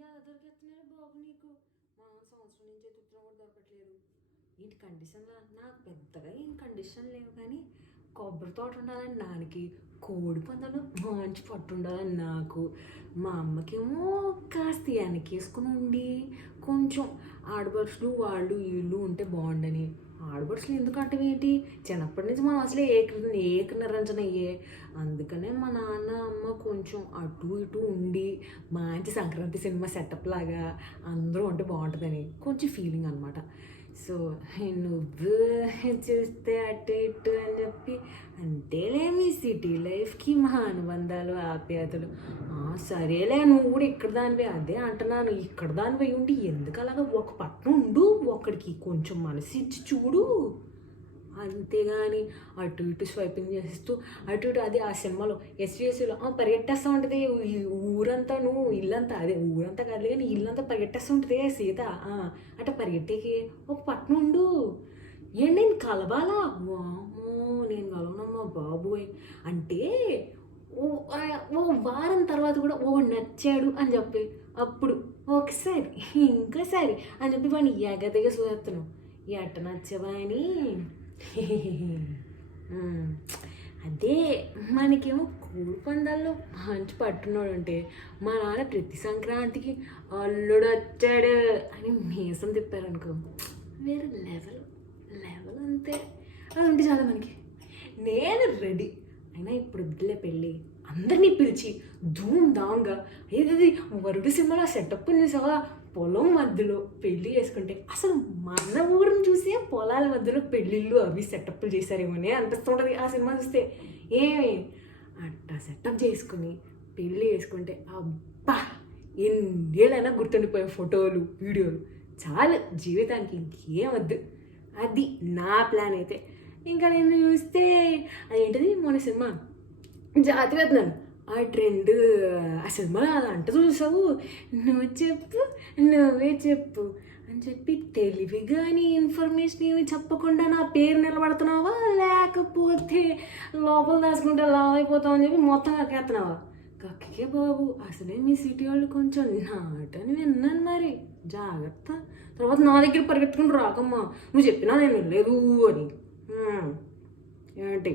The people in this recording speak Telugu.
ఎలా దొరికేస్తున్నారే బాబు నీకు? మా సంవత్సరం నుంచి ఎత్తుతున్నా కూడా దొరకట్లేదు. ఏంటి కండిషన్లా? నాకు పెద్దగా ఏం కండిషన్ లేవు, కానీ కొబ్బరి తోట ఉండాలని నాన్నకి, కోడి పందాలు మంచి పట్టు ఉండాలని నాకు, మా అమ్మకేమో కాస్త వెనకేసుకుని ఉండి కొంచెం ఆడపడుచులు వాళ్ళు వీళ్ళు ఉంటే బాగుండని. ఆడపడుచులు ఎందుకంటే ఏంటి, చిన్నప్పటి నుంచి మనం అసలే ఏక నిరంజన అయ్యే. అందుకనే మా నాన్న అమ్మ కొంచెం అటు ఇటు ఉండి మంచి సంక్రాంతి సినిమా సెటప్ లాగా అందరూ ఉంటే బాగుంటుందని కొంచెం ఫీలింగ్ అనమాట. సో నువ్వు చూస్తే అటు ఇటు అని చెప్పి అంతేలే మీ సిటీ లైఫ్కి మా అనుబంధాలు ఆప్యాయతలు. సరేలే నువ్వు కూడా ఇక్కడ దానివే, అదే అంటున్నాను, ఇక్కడ దానివై ఉండి ఎందుకు అలాగా ఒక పట్నం ఉండు, ఒకడికి కొంచెం మనసు ఇచ్చి చూడు. అంతేగాని అటు ఇటు స్వైపింగ్ చేస్తూ అటు ఇటు, అది ఆ సినిమాలో ఎస్విఎస్లో పరిగెట్టేస్తూ ఉంటుంది ఊరంతా, నువ్వు ఇల్లంతా, అదే ఊరంతా కాదు కానీ ఇల్లంతా పరిగెట్టేస్తూ ఉంటుంది సీత. అంటే పరిగెట్టేకి ఒక పట్నం ఉండు. ఏంటి నేను కలవాలా? వామో నేను కలవనమ్మా బాబోయ్. అంటే ఓ వారం తర్వాత కూడా నచ్చాడు అని చెప్పి అప్పుడు ఒకసారి ఇంకోసారి అని చెప్పి వాడిని ఎగదగా చూస్తున్నావు ఎట్ట నచ్చవా అని. అదే మనకేమో కోడి పందాల్లో మంచి పట్టున్నాడు అంటే మా నాన్న ప్రతి సంక్రాంతికి అల్లుడు వచ్చాడు అని మీసం తిప్పారనుకో, వేరే లెవెల్ లెవెల్ అంతే. అది ఉంటే చాలా మనకి. నేను రెడీ అయినా ఇప్పుడు వద్దులే పెళ్ళి, అందరినీ పిలిచి ధూమ్ ధామ్గా ఏది వరుడు సినిమాలో సెటప్ చూసావా, పొలం మధ్యలో పెళ్ళి చేసుకుంటే అసలు మన ఊరిని చూసి పొలాల మధ్యలో పెళ్ళిళ్ళు అవి సెటప్లు చేశారేమోనే అనిపిస్తుంటుంది ఆ సినిమా చూస్తే. ఏమి అట్టా సెటప్ చేసుకుని పెళ్ళి చేసుకుంటే అబ్బా ఎన్నేళ్ళైనా గుర్తుండిపోయే ఫోటోలు వీడియోలు చాలు, జీవితానికి ఇంకేం వద్దు. అది నా ప్లాన్ అయితే. ఇంకా నేను చూస్తే అదేంటిది మొన్న సినిమా జాతిరత్నాలు, ఆ ట్రెండ్ ఆ సినిమా అది అంట చూసావు, నువ్వు చెప్పు నువ్వే చెప్పు అని చెప్పి తెలివిగా నీ ఇన్ఫర్మేషన్ ఏమి చెప్పకుండా నా పేరు నిలబడుతున్నావా, లేకపోతే లోపల దాచుకుంటే లావ్ అయిపోతావు అని చెప్పి మొత్తం కక్కేస్తున్నావా? కక్కే బాబు, అసలే మీ సిటీ వాళ్ళు కొంచెం నాటని విన్నాను, మరి జాగ్రత్త. తర్వాత నా దగ్గర పరిగెత్తుకుని రాకమ్మా, నువ్వు చెప్పినా నేను వెళ్ళలేదు అని. ఏంటి